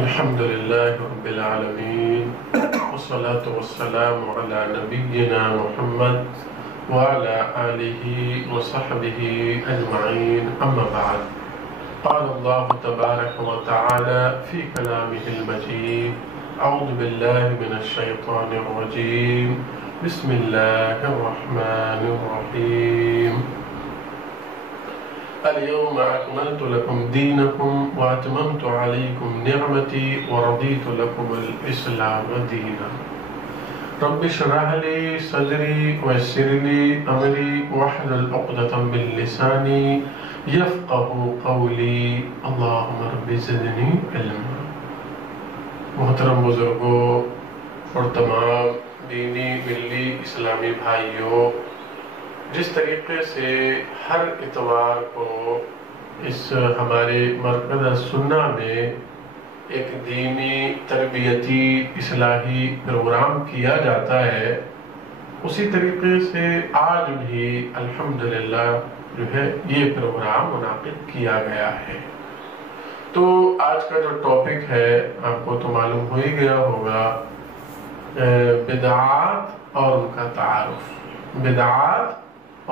الحمد لله رب العالمين والصلاة والسلام على نبينا محمد وعلى آله وصحبه أجمعين أما بعد. قال الله تبارك وتعالى في كلامه المجيد: أعوذ بالله من الشيطان الرجيم، بسم الله الرحمن الرحيم. اليوم أكملت لكم دينكم وأتممت عليكم نعمتي ورضيت لكم الإسلام دينا. رب اشرح لي صدري ويسر لي أمري واحلل عقدة من لساني يفقهوا قولي. اللهم رب زدني علما. محترم بزرگوں اور تمام دینی ملی اسلامی بھائیوں، جس طریقے سے ہر اتوار کو اس ہمارے مرکز سنہ میں ایک دینی تربیتی اصلاحی پروگرام کیا جاتا ہے، اسی طریقے سے آج بھی الحمدللہ جو ہے یہ پروگرام منعقد کیا گیا ہے. تو آج کا جو ٹاپک ہے آپ کو تو معلوم ہو ہی گیا ہوگا، بدعات اور ان کا تعارف. بدعات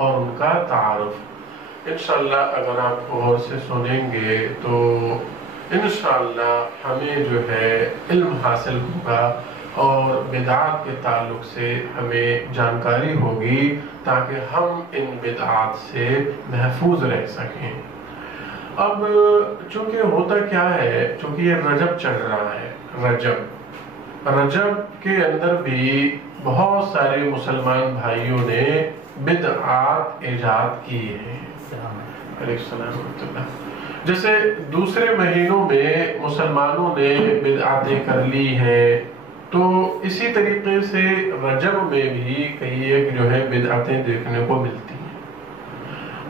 اور ان کا تعارف انشاءاللہ اگر آپ غور سے سنیں گے تو انشاءاللہ ہمیں جو ہے علم حاصل ہوگا اور بدعات کے تعلق سے ہمیں جانکاری ہوگی تاکہ ہم ان بدعات سے محفوظ رہ سکیں. اب چونکہ ہوتا کیا ہے، چونکہ یہ رجب چل رہا ہے، رجب کے اندر بھی بہت سارے مسلمان بھائیوں نے بدعات ایجاد کی ہیں. علیہ السلام ورحمۃ اللہ. جیسے دوسرے مہینوں میں مسلمانوں نے بدعاتیں کر لی ہیں، تو اسی طریقے سے رجب میں بھی کئی ایک جو ہے بدعاتیں دیکھنے کو ملتی ہیں.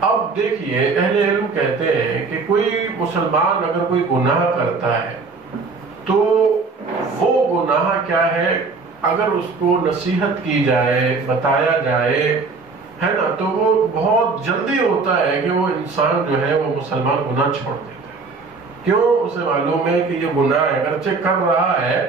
اب دیکھیے، اہل علم کہتے ہیں کہ کوئی مسلمان اگر کوئی گناہ کرتا ہے تو وہ گناہ کیا ہے، اگر اس کو نصیحت کی جائے، بتایا جائے، ہے نا، تو وہ بہت جلدی ہوتا ہے کہ وہ انسان جو ہے وہ مسلمان گناہ چھوڑ دیتا ہے. کیوں؟ اسے معلوم ہے کہ یہ گناہ اگرچہ کر رہا ہے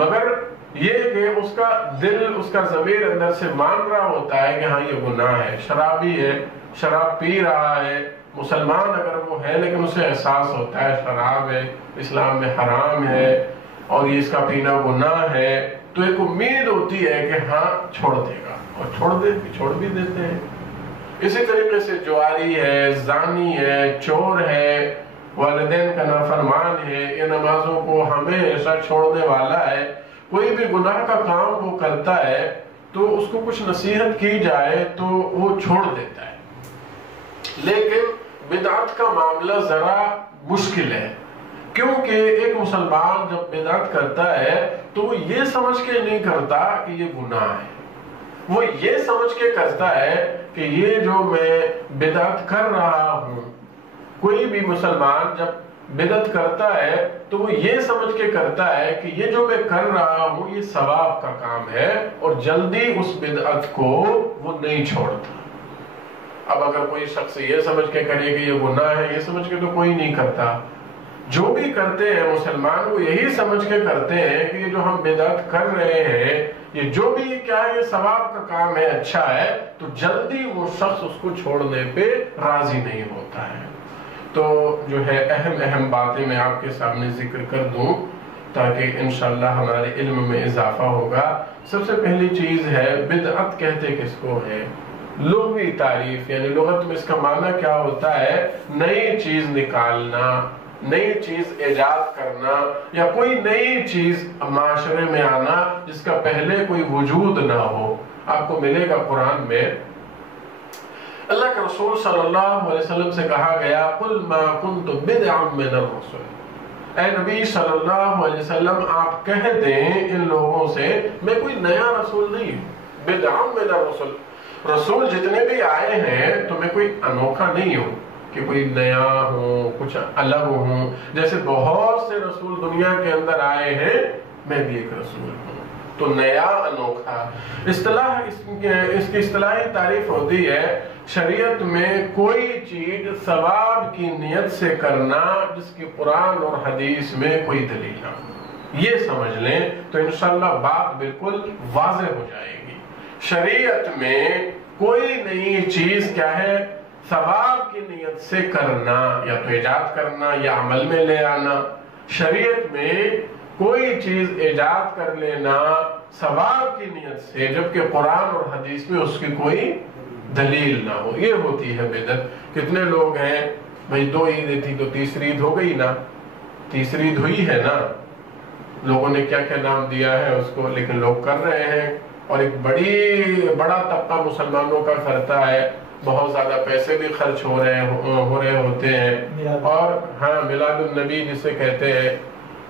مگر یہ کہ اس کا دل، اس کا ضمیر اندر سے مان رہا ہوتا ہے کہ ہاں یہ گناہ ہے. شرابی ہے، شراب پی رہا ہے، مسلمان اگر وہ ہے لیکن اسے احساس ہوتا ہے شراب ہے، اسلام میں حرام ہے اور یہ اس کا پینا گناہ ہے، تو ایک امید ہوتی ہے کہ ہاں چھوڑ دے گا، اور چھوڑ بھی دیتے ہیں. اسی طریقے سے جواری ہے، زانی ہے، چور ہے، والدین کا نافرمان ہے، یہ نمازوں کو ہمیشہ چھوڑنے والا ہے. کوئی بھی گناہ کا کام وہ کرتا ہے تو اس کو کچھ نصیحت کی جائے تو وہ چھوڑ دیتا ہے. لیکن بدعت کا معاملہ ذرا مشکل ہے، کیونکہ ایک مسلمان جب بدعت کرتا ہے تو وہ یہ سمجھ کے نہیں کرتا کہ یہ گناہ ہے، وہ یہ سمجھ کے کرتا ہے کہ یہ جو میں بدعت کر رہا ہوں. کوئی بھی مسلمان جب بدعت کرتا ہے تو وہ یہ سمجھ کے کرتا ہے کہ یہ جو میں کر رہا ہوں یہ ثواب کا کام ہے، اور جلدی اس بدعت کو وہ نہیں چھوڑتا. اب اگر کوئی شخص یہ سمجھ کے کرے کہ یہ گناہ ہے، یہ سمجھ کے تو کوئی نہیں کرتا. جو بھی کرتے ہیں مسلمان وہ یہی سمجھ کے کرتے ہیں کہ یہ جو ہم بدعت کر رہے ہیں، یہ جو بھی کیا ہے، یہ ثواب کا کام ہے، اچھا ہے، تو جلدی وہ شخص اس کو چھوڑنے پہ راضی نہیں ہوتا ہے. تو جو ہے اہم باتیں میں آپ کے سامنے ذکر کر دوں تاکہ انشاءاللہ ہمارے علم میں اضافہ ہوگا. سب سے پہلی چیز ہے، بدعت کہتے کس کو ہے؟ لغوی تعریف، یعنی لغت میں اس کا معنی کیا ہوتا ہے؟ نئی چیز نکالنا، نئی چیز ایجاد کرنا، یا کوئی نئی چیز معاشرے میں آنا جس کا پہلے کوئی وجود نہ ہو. آپ کو ملے گا قرآن میں، اللہ کے رسول صلی اللہ علیہ وسلم سے کہا گیا: قُلْ مَا كُنْتُ بِدْعًا مِنَ الرُّسُلِ. اے نبی صلی اللہ علیہ وسلم آپ کہہ دیں ان لوگوں سے میں کوئی نیا رسول نہیں ہوں. بِدْعًا مِنَ الرُّسُلِ، رسول جتنے بھی آئے ہیں تو میں کوئی انوکھا نہیں ہوں کہ کوئی نیا ہوں، کچھ الگ ہوں. جیسے بہت سے رسول دنیا کے اندر آئے ہیں، میں بھی ایک رسول ہوں. تو نیا انوکھا۔ اس کی اصطلاحی تعریف ہوتی ہے شریعت میں کوئی چیز ثواب کی نیت سے کرنا جس کی قرآن اور حدیث میں کوئی دلیل نہ ہو۔ یہ سمجھ لیں تو انشاءاللہ بات بالکل واضح ہو جائے گی۔ شریعت میں کوئی نئی چیز کیا ہے؟ ثواب کی نیت سے کرنا، یا تو ایجاد کرنا یا عمل میں لے آنا۔ شریعت میں کوئی چیز ایجاد کر لینا ثواب کی نیت سے جبکہ قرآن اور حدیث میں اس کی کوئی دلیل نہ ہو، یہ ہوتی ہے بدعت۔ کتنے لوگ ہیں بھائی 2 عیدیں تھی تو تیسری عید ہو گئی نا، تیسری عید ہوئی ہے نا، لوگوں نے کیا کیا نام دیا ہے اس کو، لیکن لوگ کر رہے ہیں اور ایک بڑا طبقہ مسلمانوں کا کرتا ہے، بہت زیادہ پیسے بھی خرچ ہو رہے ہوتے ہیں، اور ہاں میلاد النبی جسے کہتے ہیں،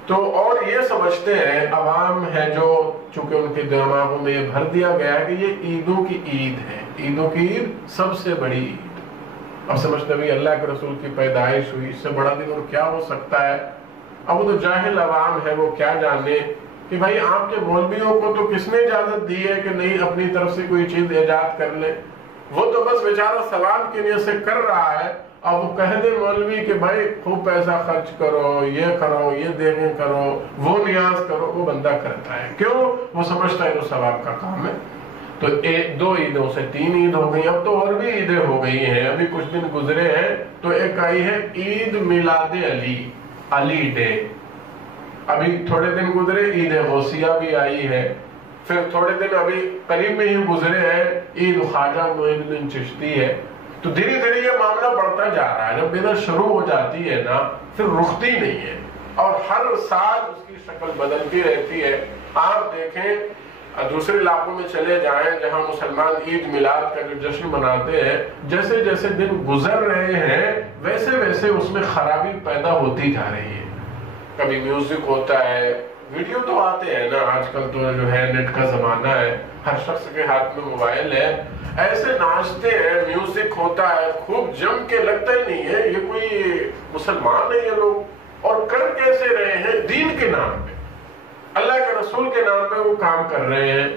تو اور یہ سمجھتے ہیں عوام ہے جو، چونکہ ان کے دماغوں میں یہ بھر دیا گیا ہے کہ یہ عیدوں کی عید ہے، عیدوں کی عید سب سے بڑی عید، اور سمجھتے ہیں اللہ کے رسول کی پیدائش ہوئی، اس سے بڑا دن اور کیا ہو سکتا ہے۔ اب وہ تو جاہل عوام ہے، وہ کیا جانے کہ بھائی آپ کے مولویوں کو تو کس نے اجازت دی ہے کہ نہیں اپنی طرف سے کوئی چیز ایجاد کر لے، وہ تو بس بیچارہ ثواب کی نیت سے کر رہا ہے، اور وہ کہہ دے مولوی کہ بھائی خوب پیسہ خرچ کرو، یہ کرو، یہ دینے کرو، وہ نیاز کرو، وہ بندہ کرتا ہے، کیوں؟ وہ سمجھتا ہے تو ثواب کا کام ہے۔ تو 2 عیدوں سے 3 عید ہو گئی، اب تو اور بھی عیدیں ہو گئی ہیں، ابھی کچھ دن گزرے ہیں تو ایک آئی ہے عید میلاد علی ڈے، ابھی تھوڑے دن گزرے عید غوثیہ بھی آئی ہے، پھر تھوڑے دن ابھی قریب میں ہی گزرے ہیں عید خواجہ معین الدین چشتی ہے۔ تو دھیرے دھیرے یہ معاملہ بڑھتا جا رہا ہے، جب بدعت شروع ہو جاتی ہے نا پھر رکتی نہیں ہے، اور ہر سال اس کی شکل بدلتی رہتی ہے۔ آپ دیکھیں دوسرے علاقوں میں چلے جائیں جہاں مسلمان عید میلاد کا جو جشن مناتے ہیں، جیسے جیسے دن گزر رہے ہیں ویسے ویسے اس میں خرابی پیدا ہوتی جا رہی ہے۔ کبھی میوزک ہوتا ہے، ویڈیو تو آتے ہیں نا، آج کل تو جو ہے نیٹ کا زمانہ ہے، ہر شخص کے ہاتھ میں موبائل ہے، ایسے ناچتے ہیں، میوزک ہوتا ہے خوب جم کے، لگتا ہی نہیں ہے یہ کوئی مسلمان ہے یہ لوگ، اور کر کیسے رہے ہیں؟ دین کے نام پہ، اللہ کے رسول کے نام پہ وہ کام کر رہے ہیں۔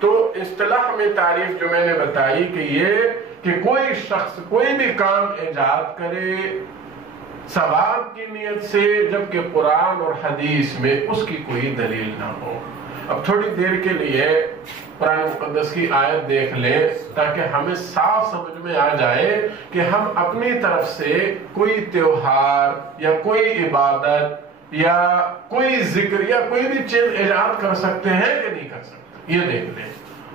تو اصطلاح میں تعریف جو میں نے بتائی کہ یہ کہ کوئی شخص کوئی بھی کام ایجاد کرے ثواب کی نیت سے جبکہ قرآن اور حدیث میں اس کی کوئی دلیل نہ ہو۔ اب تھوڑی دیر کے لیے قرآن مقدس کی آیت دیکھ لیں تاکہ ہمیں صاف سمجھ میں آ جائے کہ ہم اپنی طرف سے کوئی تیوہار یا کوئی عبادت یا کوئی ذکر یا کوئی بھی چیز ایجاد کر سکتے ہیں کہ نہیں کر سکتے، یہ دیکھ لیں۔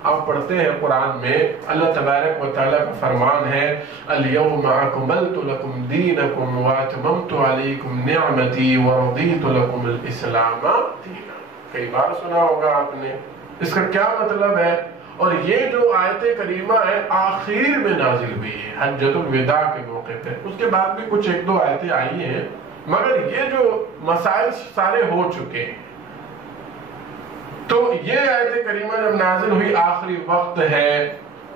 آپ پڑھتے ہیں قرآن میں اللہ تبارک و تعالیٰ کا فرمان ہے اليوم اکملت لکم دینکم واتممت علیکم نعمتی ورضیت لکم الاسلام دینا۔ کئی بار سنا ہوگا آپ نے، اس کا کیا مطلب ہے؟ اور یہ جو آیت کریمہ ہے آخر میں نازل ہوئی ہے حجۃ الوداع کے موقع پہ، اس کے بعد بھی کچھ 1-2 آیتیں آئی ہیں، مگر یہ جو مسائل سارے ہو چکے ہیں۔ تو یہ آیت کریمہ جب نازل ہوئی آخری وقت ہے،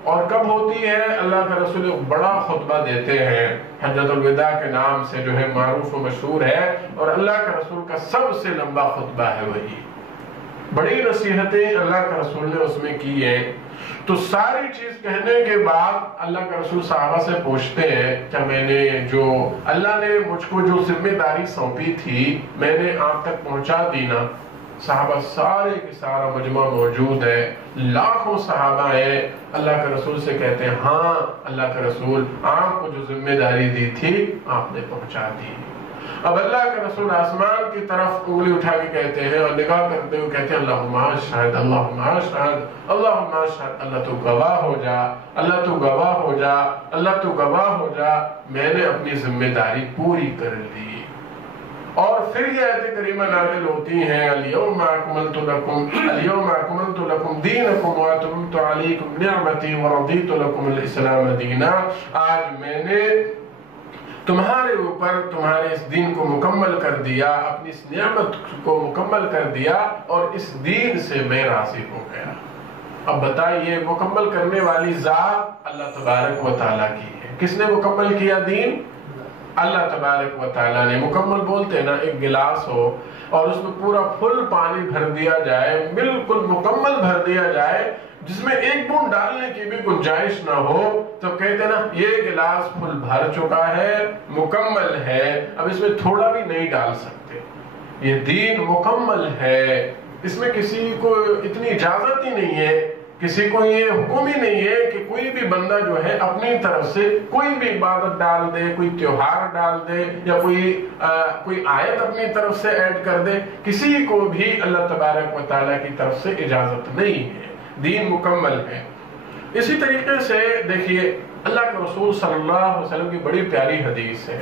اور کب ہوتی ہے؟ اللہ کا رسول بڑا خطبہ دیتے ہیں حجۃ الوداع کے نام سے جو ہے معروف و مشہور ہے، اور اللہ کا رسول کا سب سے لمبا خطبہ ہے وہی، بڑی نصیحتیں اللہ کا رسول نے اس میں کی ہیں۔ تو ساری چیز کہنے کے بعد اللہ کا رسول صحابہ سے پوچھتے ہیں کہ میں نے جو اللہ نے مجھ کو جو ذمہ داری سونپی تھی میں نے آپ تک پہنچا دی نا؟ صحابہ سارے کے سارا مجمع موجود ہے، لاکھوں صحابہ ہیں، اللہ کے رسول سے کہتے ہیں ہاں اللہ کے رسول آپ کو جو ذمہ داری دی تھی آپ نے پہنچا دی۔ اب اللہ کے رسول آسمان کی طرف انگلی اٹھا کے کہتے ہیں اور نگاہ کرتے ہوئے کہتے ہیں اللہم اشہد اللہم اشہد اللہم اشہد، اللہ تو گواہ ہو جا، اللہ تو گواہ ہو جا، اللہ تو گواہ ہو جا، میں نے اپنی ذمہ داری پوری کر دی۔ اور پھر یہ آیت کریمہ نازل ہوتی ہیں اليوم اکملت لکم دینکم واتممت علیکم نعمتی ورضیت لکم الاسلام دینا، آج میں نے تمہارے اوپر تمہارے اس دین کو مکمل کر دیا، اپنی اس نعمت کو مکمل کر دیا، اور اس دین سے میں راضی ہو گیا۔ اب بتائیے مکمل کرنے والی ذات اللہ تبارک و تعالیٰ کی ہے، کس نے مکمل کیا دین؟ اللہ تبارک و تعالیٰ نے مکمل بولتے ہیں نا، ایک گلاس ہو اور اس میں پورا فل پانی بھر دیا جائے، بالکل مکمل بھر دیا جائے، جس میں ایک بوند ڈالنے کی بھی گنجائش نہ ہو، تو کہتے ہیں نا یہ گلاس فل بھر چکا ہے، مکمل ہے، اب اس میں تھوڑا بھی نہیں ڈال سکتے۔ یہ دین مکمل ہے، اس میں کسی کو اتنی اجازت ہی نہیں ہے، کسی کو یہ حکم ہی نہیں ہے کہ کوئی بھی بندہ جو ہے اپنی طرف سے کوئی بھی عبادت ڈال دے، کوئی تیوہار ڈال دے، یا کوئی آیت اپنی طرف سے ایڈ کر دے۔ کسی کو بھی اللہ تبارک و تعالیٰ کی طرف سے اجازت نہیں ہے، دین مکمل ہے۔ اسی طریقے سے دیکھیے اللہ کے رسول صلی اللہ علیہ وسلم کی بڑی پیاری حدیث ہے،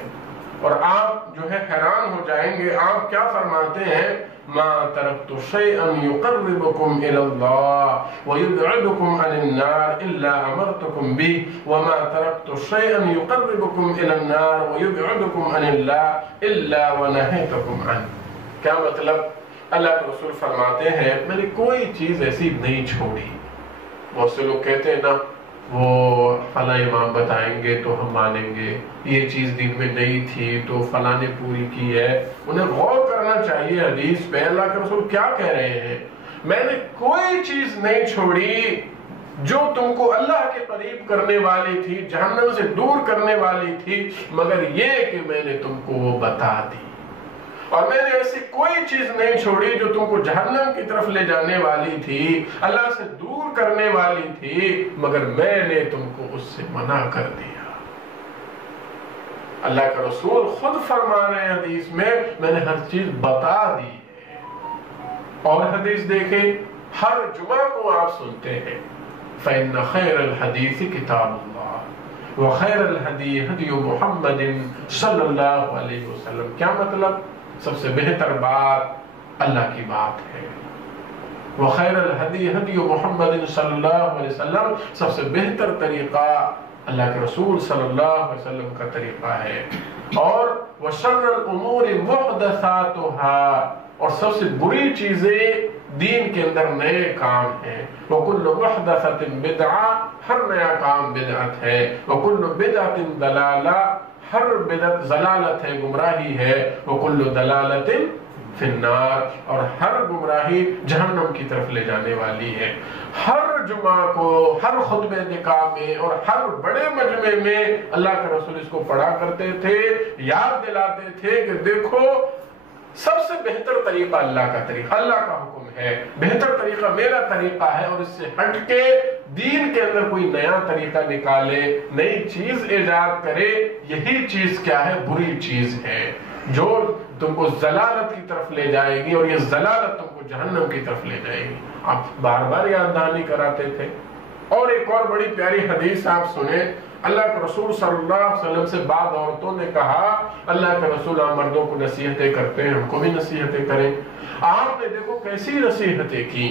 اور آپ جو ہے حیران ہو جائیں گے۔ آپ کیا فرماتے ہیں؟ ما ترکت شیئا یقربکم الی اللہ ویبعدکم عن النار الا امرتکم به وما ترکت شیئا یقربکم الی النار ویبعدکم عن اللہ الا ونہیتکم عنہ۔ کیا مطلب؟ اللہ کے رسول فرماتے ہیں میں نے کوئی چیز ایسی نہیں چھوڑی۔ بہت سے لوگ کہتے ہیں نا وہ فلاں امام بتائیں گے تو ہم مانیں گے، یہ چیز دین میں نہیں تھی تو فلاں نے پوری کی ہے۔ انہیں غور کرنا چاہیے حدیث پہ اللہ کے رسول کیا کہہ رہے ہیں۔ میں نے کوئی چیز نہیں چھوڑی جو تم کو اللہ کے قریب کرنے والی تھی، جہنم سے دور کرنے والی تھی، مگر یہ کہ میں نے تم کو وہ بتا دی۔ اور میں نے ایسی کوئی چیز نہیں چھوڑی جو تم کو جہنم کی طرف لے جانے والی تھی، اللہ سے دور کرنے والی تھی، مگر میں نے تم کو اس سے منع کر دیا۔ اللہ کا رسول خود فرما رہے ہیں حدیث میں نے ہر چیز بتا دی ہے۔ اور حدیث دیکھیں، ہر جمعہ کو آپ سنتے ہیں فَإِنَّ خَيْرَ الْحَدِيثِ كِتَابُ اللَّهِ وَخَيْرَ الْهَدِيِ هَدْيُ مُحَمَّدٍ صلی اللہ علیہ وسلم۔ کیا مطلب؟ سب سے بہتر بات اللہ کی بات ہے۔ وخیر الہدی ہدی محمد صلی اللہ علیہ وسلم، سب سے بہتر طریقہ اللہ کے رسول صلی اللہ علیہ وسلم کا طریقہ ہے۔ اور وشر الامور محدثاتها، اور سب سے بری چیزیں دین کے اندر نئے کام ہیں۔ وکل محدثۃ بدعہ، ہر نیا کام بدعت ہے۔ وکل بدعۃ ضلالہ، ہر بدعت ضلالت ہے، گمراہی ہے۔ وکل ضلالۃ فی النار، اور ہر گمراہی جہنم کی طرف لے جانے والی ہے۔ ہر جمعہ کو، ہر خطبہ نکاح میں اور ہر بڑے مجمع میں اللہ کے رسول اس کو پڑھا کرتے تھے، یاد دلاتے تھے کہ دیکھو سب سے بہتر طریقہ اللہ کا طریقہ، اللہ کا حکم ہے، بہتر طریقہ میرا طریقہ ہے، اور اس سے ہٹ کے دین کے اندر کوئی نیا طریقہ نکالے، نئی چیز ایجاد کرے، یہی چیز کیا ہے؟ بری چیز ہے، جو تم کو ضلالت کی طرف لے جائے گی، اور یہ ضلالت تم کو جہنم کی طرف لے جائے گی۔ آپ بار بار یاد دہانی کراتے تھے۔ اور ایک اور بڑی پیاری حدیث آپ سنیں، اللہ کے رسول صلی اللہ علیہ وسلم سے بعض عورتوں نے کہا اللہ کے رسول آپ مردوں کو نصیحتیں کرتے ہیں، ہم کو بھی نصیحتیں کریں۔ آپ نے دیکھو کیسی نصیحتیں کی،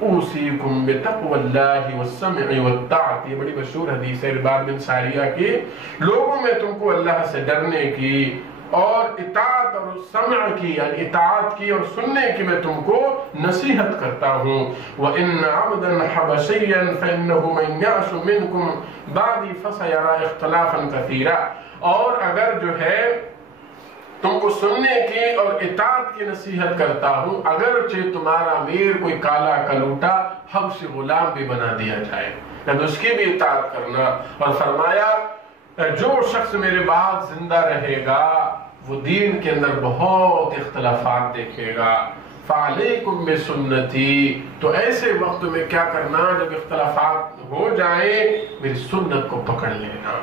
اوصیکم بتقوی اللہ والسمع والطاعۃ، یہ بڑی مشہور حدیث ہے رباط بن ساریہ کی، لوگوں میں تم کو اللہ سے ڈرنے کی اور اطاعت اور سمع کی، یعنی اطاعت کی اور سننے کی میں تم کو نصیحت کرتا ہوں۔ وَإِنَّ عَبْدًا حَبَشِيًّا فَإِنَّهُ مَنْ يَعْشُ مِنْكُمْ بَعْدِي فَسَيَرَىٰ اخْتِلَافًا كَثِيرًا، اور اگر جو ہے تم کو سننے کی اور اطاعت کی نصیحت کرتا ہوں، اگرچہ تمہارا امیر کوئی کالا کلوٹا حبشی غلام بھی بنا دیا جائے، یعنی اس کی بھی اطاعت کرنا۔ اور فرمایا جو شخص میرے بعد زندہ رہے گا وہ دین کے اندر بہت اختلافات دیکھے گا۔ فَعَلَيْكُمْ بِسُنَّتِي، تو ایسے وقت میں کیا کرنا جب اختلافات ہو جائیں، میری سنت کو پکڑ لینا۔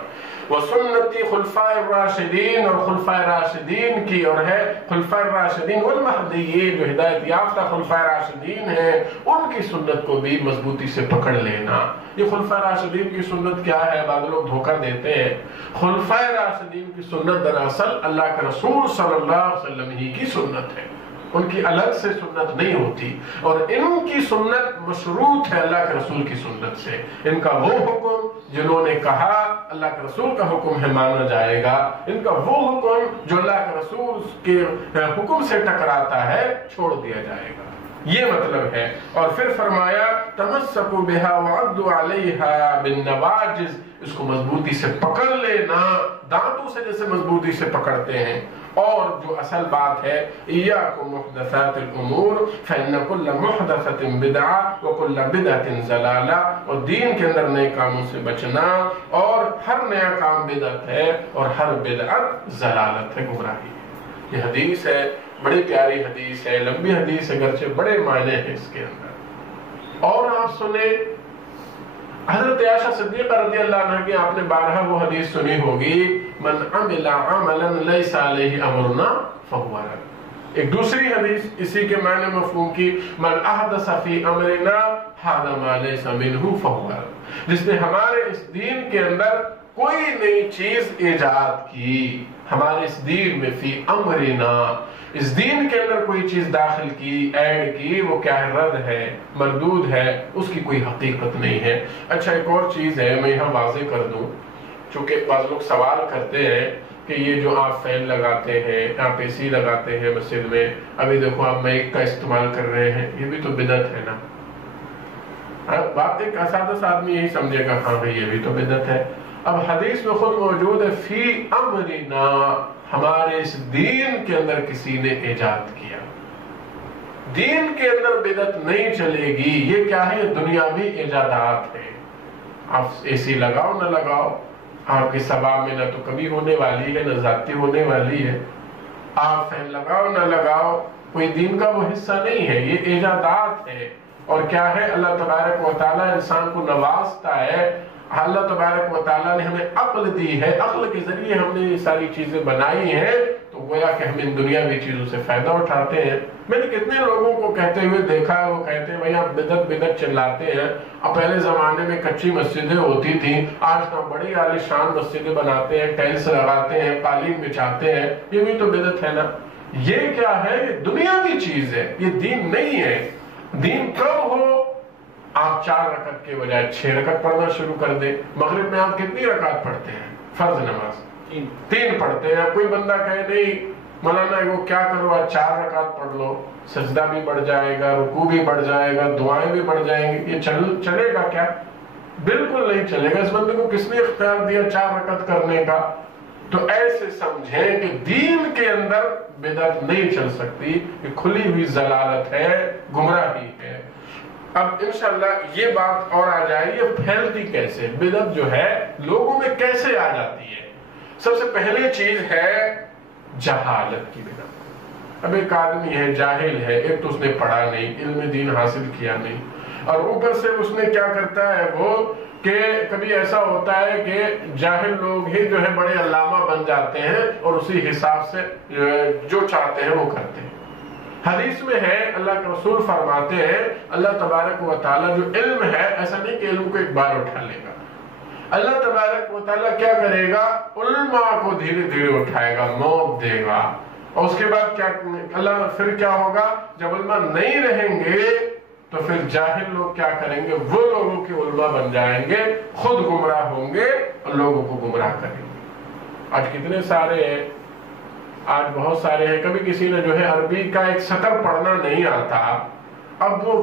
وَسُنَّتِي خُلَفَاءِ الرَّاشِدِينَ، اور خلفاء راشدین کی، اور ہے خلفاء راشدین والمہدیین، جو ہدایت یافتہ خلفاء راشدین ہیں ان کی سنت کو بھی مضبوطی سے پکڑ لینا۔ یہ خلفاء راشدین کی سنت کیا ہے؟ بعض لوگ دھوکہ دیتے ہیں۔ خلفاء راشدین کی سنت دراصل اللہ کے رسول صلی اللہ علیہ وسلم ہی کی سنت ہے، ان کی الگ سے سنت نہیں ہوتی، اور ان کی سنت مشروط ہے اللہ کے رسول کی سنت سے۔ ان کا وہ حکم جنہوں نے کہا اللہ کے رسول کا حکم ہے مانا جائے گا، ان کا وہ حکم جو اللہ کے رسول کے حکم سے ٹکراتا ہے چھوڑ دیا جائے گا۔ یہ مطلب ہے. اور پھر فرمایا تمسکوا بها وعضوا عليها بالنواجذ، اس کو مضبوطی سے پکڑ لینا، دانتوں سے جیسے مضبوطی سے پکڑتے ہیں. اور جو اصل بات ہے ایاکم محدثات الامور فإن كل محدثة بدعة وكل بدعة ضلالة، اور دین کے اندر نئے کاموں سے بچنا، اور ہر نیا کام بدعت ہے اور ہر بدعت ضلالت ہے، گمراہی ہے. یہ حدیث ہے، بڑی پیاری حدیث ہے، لمبی حدیث ہے گرچہ بڑے معنی ہیں اس کے اندر. اور آپ سنیں حضرت عائشہ صدیقہ رضی اللہ عنہ کی آپ نے بارہا وہ حدیث سنی ہوگی، من عمل عملا لیس علیہ امرنا فہو رد. ایک دوسری حدیث اسی کے معنی مفہوم کی، من احدث فی امرنا ھذا ما لیس منہ فہو رد، جس نے ہمارے اس دین کے اندر کوئی نئی چیز ایجاد کی، ہمارے اس دین میں فی امرنا، اس دین کے اندر کوئی چیز داخل کی، ایڈ کی، وہ کیا ہے؟ رد ہے، مردود ہے، اس کی کوئی حقیقت نہیں ہے. اچھا ایک اور چیز ہے میں یہاں واضح کر دوں، چونکہ بعض لوگ سوال کرتے ہیں کہ یہ جو آپ فین لگاتے ہیں، آپ اے سی لگاتے ہیں مسجد میں، ابھی دیکھو آپ مائک کا استعمال کر رہے ہیں، یہ بھی تو بدعت ہے نا. بات ایک اسادہ آدمی یہی سمجھے گا ہاں بھئی یہ بھی تو بدعت ہے. اب حدیث میں خود موجود ہے فی امرنا، ہمارے اس دین کے اندر کسی نے ایجاد کیا. دین کے اندر بدعت نہیں چلے گی. یہ کیا ہے؟ یہ دنیاوی ایجادات ہے. آپ اے سی لگاؤ نہ لگاؤ، آپ کے ثواب میں نہ تو کمی ہونے والی ہے نہ زیادتی ہونے والی ہے. آپ فین لگاؤ نہ لگاؤ، کوئی دین کا وہ حصہ نہیں ہے، یہ ایجادات ہے. اور کیا ہے؟ اللہ تبارک و تعالیٰ انسان کو نوازتا ہے. اللہ تبارک و تعالیٰ نے ہمیں عقل دی ہے، عقل کے ذریعے ہم نے یہ ساری چیزیں بنائی ہیں، تو گویا کہ ہم ان دنیاوی چیزوں سے فائدہ اٹھاتے ہیں. میں نے کتنے لوگوں کو کہتے ہوئے دیکھا ہے، وہ کہتے ہیں بھائی آپ بدعت بدعت چلاتے ہیں. اب پہلے زمانے میں کچی مسجدیں ہوتی تھیں، آج تو بڑی عالی شان مسجدیں بناتے ہیں، ٹائلس لگاتے ہیں، قالین بچھاتے ہیں، یہ بھی تو بدعت ہے نا. یہ کیا ہے؟ یہ دنیاوی چیز ہے، یہ دین نہیں ہے. دین کب ہو؟ آپ 4 رکعت کے بجائے 6 رکعت پڑھنا شروع کر دیں. مغرب میں آپ کتنی رکعت پڑھتے ہیں؟ فرض نماز 3 پڑھتے ہیں. کوئی بندہ کہے نہیں مولانا وہ کیا کرو، آج 4 رکعت پڑھ لو، سجدہ بھی بڑھ جائے گا، رکوع بھی بڑھ جائے گا، دعائیں بھی بڑھ جائیں گی، یہ چلے گا کیا؟ بالکل نہیں چلے گا. اس بندے کو کس نے اختیار دیا 4 رکعت کرنے کا؟ تو ایسے سمجھیں کہ دین کے اندر بدعت نہیں چل سکتی، یہ کھلی ہوئی ضلالت ہے، گمراہی ہے. اب انشاءاللہ یہ بات اور آ جائے، یہ پھیلتی کیسے؟ بدعت جو ہے لوگوں میں کیسے آ جاتی ہے؟ سب سے پہلی چیز ہے جہالت کی بدعت. اب ایک آدمی ہے، جاہل ہے، ایک تو اس نے پڑھا نہیں، علم دین حاصل کیا نہیں، اور اوپر سے اس نے کیا کرتا ہے وہ کہ کبھی ایسا ہوتا ہے کہ جاہل لوگ ہی جو ہے بڑے علامہ بن جاتے ہیں اور اسی حساب سے جو چاہتے ہیں وہ کرتے ہیں. حدیث میں ہے، اللہ کے رسول فرماتے ہیں اللہ تبارک و تعالیٰ جو علم ہے، ایسا نہیں کہ علم کو ایک بار اٹھا لے گا. اللہ تبارک و تعالیٰ کیا کرے گا؟ علماء کو دھیرے دھیرے اٹھائے گا، موت دے گا. اور اس کے بعد کیا اللہ پھر کیا ہوگا؟ جب علماء نہیں رہیں گے تو پھر جاہل لوگ کیا کریں گے؟ وہ لوگوں کے علماء بن جائیں گے، خود گمراہ ہوں گے اور لوگوں کو گمراہ کریں گے. آج کتنے سارے ہیں، آج بہت سارے ہیں. کبھی کسی نے جو ہے عربی کا ایک سطر پڑھنا نہیں آتا، اب وہ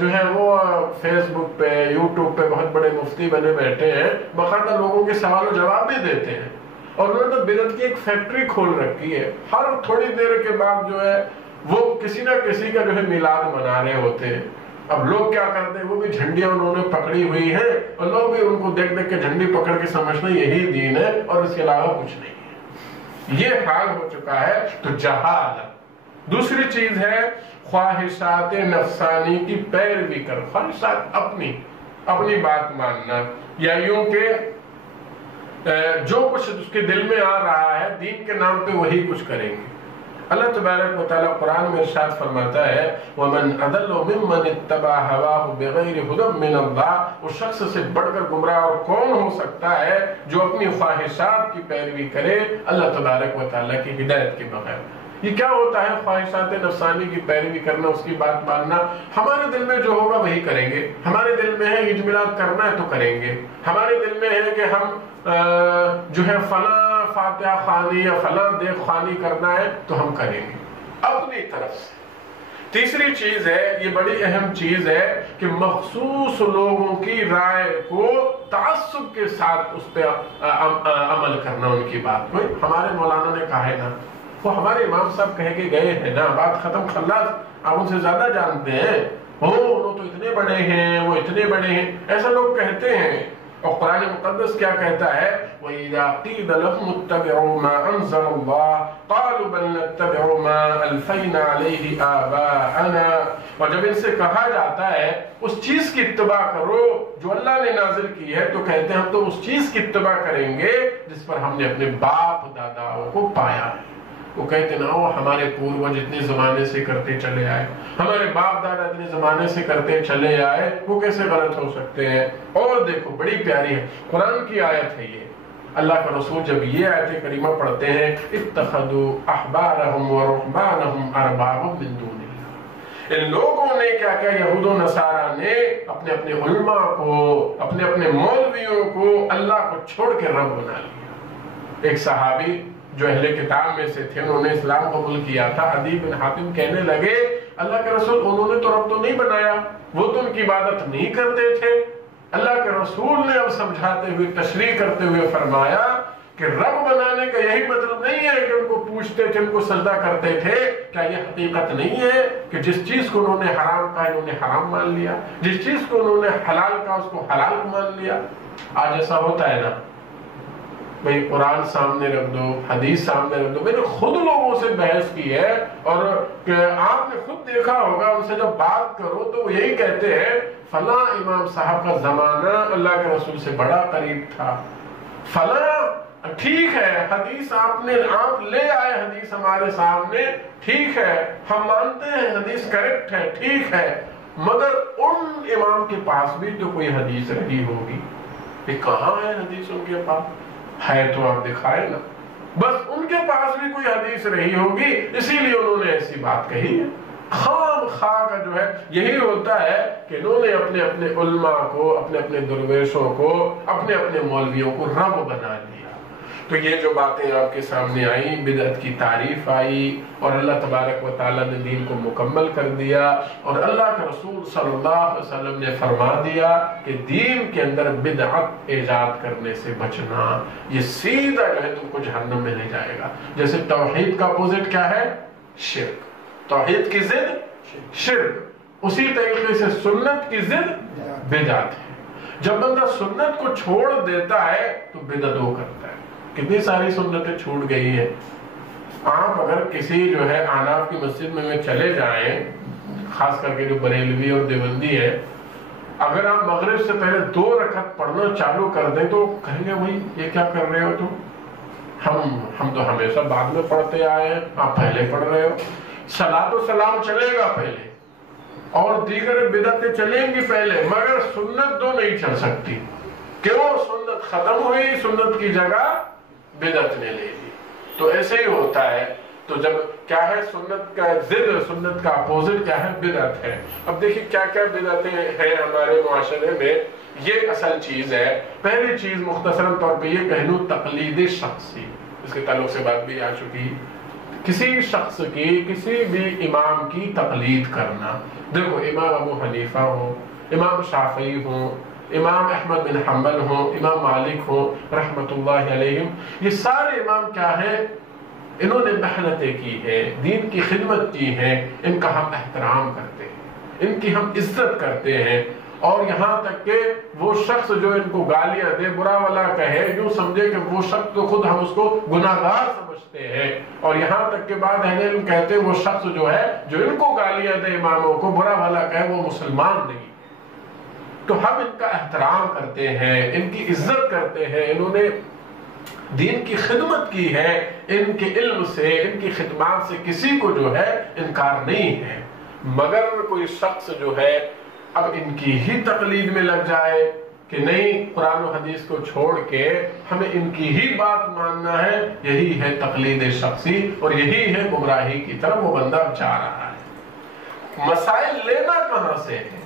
جو ہے وہ فیس بک پہ یوٹیوب پہ بہت بڑے مفتی بنے بیٹھے ہیں، باقاعدہ لوگوں کے سوال و جواب بھی دیتے ہیں. اور انہوں نے تو بدعت کی ایک فیکٹری کھول رکھی ہے. ہر تھوڑی دیر کے بعد جو ہے وہ کسی نہ کسی کا جو ہے میلاد منا رہے ہوتے ہیں. اب لوگ کیا کرتے ہیں؟ وہ بھی جھنڈیاں انہوں نے پکڑی ہوئی ہیں اور لوگ بھی ان کو دیکھ دیکھ کے جھنڈی پکڑ کے سمجھنا یہی دین ہے اور اس کے علاوہ کچھ نہیں ہے. یہ حال ہو چکا ہے. تو جہالت. دوسری چیز ہے خواہشات نفسانی کی پیروی کر، خواہشات اپنی بات ماننا، یا یوں کہ جو کچھ اس کے دل میں آ رہا ہے دین کے نام پہ وہی کچھ کریں گے. اللہ تبارک و تعالیٰ قرآن میں ارشاد فرماتا ہے وَمَنْ أَضَلُّ مِمَّنِ اتَّبَعَ هَوَاهُ بِغَيْرِ هُدًى مِّنَ اللَّهِ. اس شخص سے بڑھ کر گمراہ اور کون ہو سکتا ہے جو اپنی خواہشات کی پیروی کرے اللہ تبارک و تعالیٰ کی ہدایت کے بغیر. یہ کیا ہوتا ہے خواہشات نفسانی کی پیروی کرنا، اس کی بات ماننا؟ ہمارے دل میں جو ہوگا وہی کریں گے. ہمارے دل میں ہے عید میلاد کرنا ہے تو کریں گے. ہمارے دل میں ہے کہ ہم جو ہے فلاں فاتحہ خوانی یا فلاں دیکھ خوانی کرنا ہے تو ہم کریں گے اپنی طرف سے. تیسری چیز ہے، یہ بڑی اہم چیز ہے کہ مخصوص لوگوں کی رائے کو تعصب کے ساتھ اس پہ عمل کرنا، ان کی بات کو۔ ہمارے مولانا نے کہا ہے نا، وہ ہمارے امام صاحب کہہ کے گئے ہیں نا، بات ختم، خلاص، آپ ان سے زیادہ جانتے ہیں، وہ تو اتنے بڑے ہیں، وہ اتنے بڑے ہیں، ایسا لوگ کہتے ہیں۔ اور قرآن مقدس کیا کہتا ہے؟ وَإِذَا قِيلَ لَهُمُ اتَّبِعُوا مَا أَنزَلَ اللَّهُ قَالُوا بَلْ نَتَّبِعُ مَا أَلْفَيْنَا عَلَيْهِ آبَاءَنَا، اور جب ان سے کہا جاتا ہے اس چیز کی اتباع کرو جو اللہ نے نازل کی ہے، تو کہتے ہیں ہم تو اس چیز کی اتباع کریں گے جس پر ہم نے اپنے باپ داداؤں کو پایا ہے۔ وہ کہتے ہیں وہ ہمارے پوروج اتنے زمانے سے کرتے چلے آئے، ہمارے باپ دادا اتنے زمانے سے کرتے چلے آئے، وہ کیسے غلط ہو سکتے ہیں؟ اور دیکھو بڑی پیاری ہے، قرآن کی آیت ہے یہ۔ اللہ کا رسول جب یہ آیت کریمہ پڑھتے ہیں، اتخذوا احبارهم ورهبانهم اربابا من دون اللہ، ان لوگوں نے کیا کیا، یہود و نصارہ نے اپنے اپنے علماء کو، اپنے اپنے مولویوں کو اللہ کو چھوڑ کے رب بنا لیا۔ ایک صحابی جو اہل کتاب میں سے تھے، انہوں نے اسلام قبول کیا تھا، عدی بن حاتم کہنے لگے اللہ کے رسول انہوں نے تو رب تو نہیں بنایا، وہ تو ان کی عبادت نہیں کرتے تھے۔ اللہ کے رسول نے اب سمجھاتے ہوئے، تشریح کرتے ہوئے فرمایا کہ رب بنانے کا یہی مطلب نہیں ہے کہ ان کو پوچھتے تھے، ان کو سجدہ کرتے تھے، کیا یہ حقیقت نہیں ہے کہ جس چیز کو انہوں نے حرام کہا انہوں نے حرام مان لیا، جس چیز کو انہوں نے حلال کہا اس کو حلال مان لیا؟ آج ایسا ہوتا ہے نا، بھئی قرآن سامنے رکھ دو، حدیث سامنے رکھ دو۔ میں نے خود لوگوں سے بحث کی ہے، اور آپ نے خود دیکھا ہوگا ان سے جب بات کرو تو وہ یہی کہتے ہیں فلاں امام صاحب کا زمانہ اللہ کے رسول سے بڑا قریب تھا، فلاں ٹھیک ہے حدیث آپ لے آئے، حدیث ہمارے سامنے ٹھیک ہے، ہم مانتے ہیں حدیث کریکٹ ہے، ٹھیک ہے، مگر ان امام کے پاس بھی تو کوئی حدیث رہی ہوگی۔ یہ کہاں ہے حدیث ان کے پاس؟ ہے تو آپ دکھائے نا، بس ان کے پاس بھی کوئی حدیث رہی ہوگی، اسی لیے انہوں نے ایسی بات کہی ہے۔ خام خواہ کا جو ہے یہی ہوتا ہے کہ انہوں نے اپنے اپنے علماء کو، اپنے اپنے درویشوں کو، اپنے اپنے مولویوں کو رب بنا لیا۔ تو یہ جو باتیں آپ کے سامنے آئیں، بدعت کی تعریف آئی، اور اللہ تبارک و تعالیٰ نے دین کو مکمل کر دیا، اور اللہ کے رسول صلی اللہ علیہ وسلم نے فرما دیا کہ دین کے اندر بدعت ایجاد کرنے سے بچنا، یہ سیدھا جو ہے تم کو جہنم میں لے جائے گا۔ جیسے توحید کا اپوزٹ کیا ہے؟ شرک۔ توحید کی ضد شرک، اسی طریقے سے سنت کی ضد بدعت ہے۔ جب بندہ سنت کو چھوڑ دیتا ہے تو بدعت وہ کرتا ہے۔ کتنی ساری سنتیں چھوٹ گئی ہیں۔ آپ اگر کسی جو ہے آناف کی مسجد میں چلے جائیں، خاص کر کے جو بریلوی اور دیوبندی ہے، اگر آپ مغرب سے پہلے 2 رکعت پڑھنا چالو کر دیں تو کہیں گے وہی یہ کیا کر رہے ہو تم؟ ہم تو ہمیشہ بعد میں پڑھتے آئے ہیں، آپ پہلے پڑھ رہے ہو۔ صلاۃ و سلام چلے گا پہلے، اور دیگر بدعتیں چلیں گی پہلے، مگر سنت تو نہیں چل سکتی۔ کیوں؟ سنت ختم ہوئی، سنت کی جگہ بدعت نے لے لی۔ تو ایسے ہی ہوتا ہے۔ تو جب کیا ہے سنت کا ضد، سنت کا اپوزٹ کیا ہے؟ بدعت ہے۔ اب دیکھیں کیا کیا بدعتیں ہیں ہمارے معاشرے میں، یہ اصل چیز ہے۔ پہلی چیز مختصراً طور پہ یہ کہہ لوں، تقلید شخصی، اس کے تعلق سے بات بھی آ چکی۔ کسی شخص کی، کسی بھی امام کی تقلید کرنا۔ دیکھو امام ابو حنیفہ ہوں، امام شافعی ہوں، امام احمد بن حنبل ہوں، امام مالک ہوں رحمت اللہ علیہم، یہ سارے امام کیا ہیں؟ انہوں نے محنتیں کی ہیں، دین کی خدمت کی ہے، ان کا ہم احترام کرتے ہیں، ان کی ہم عزت کرتے ہیں، اور یہاں تک کہ وہ شخص جو ان کو گالیاں دے، برا والا کہے، یوں سمجھے کہ وہ شخص تو خود ہم اس کو گناہگار سمجھتے ہیں، اور یہاں تک کہ بعد اہل علم کہتے ہیں وہ شخص جو ہے جو ان کو گالیاں دے، اماموں کو برا والا کہے، وہ مسلمان نہیں۔ تو ہم ان کا احترام کرتے ہیں، ان کی عزت کرتے ہیں، انہوں نے دین کی خدمت کی ہے، ان کے علم سے، ان کی خدمات سے کسی کو جو ہے انکار نہیں ہے۔ مگر کوئی شخص جو ہے اب ان کی ہی تقلید میں لگ جائے کہ نہیں، قرآن و حدیث کو چھوڑ کے ہمیں ان کی ہی بات ماننا ہے، یہی ہے تقلید شخصی، اور یہی ہے گمراہی کی طرف وہ بندہ جا رہا ہے۔ مسائل لینا کہاں سے ہے؟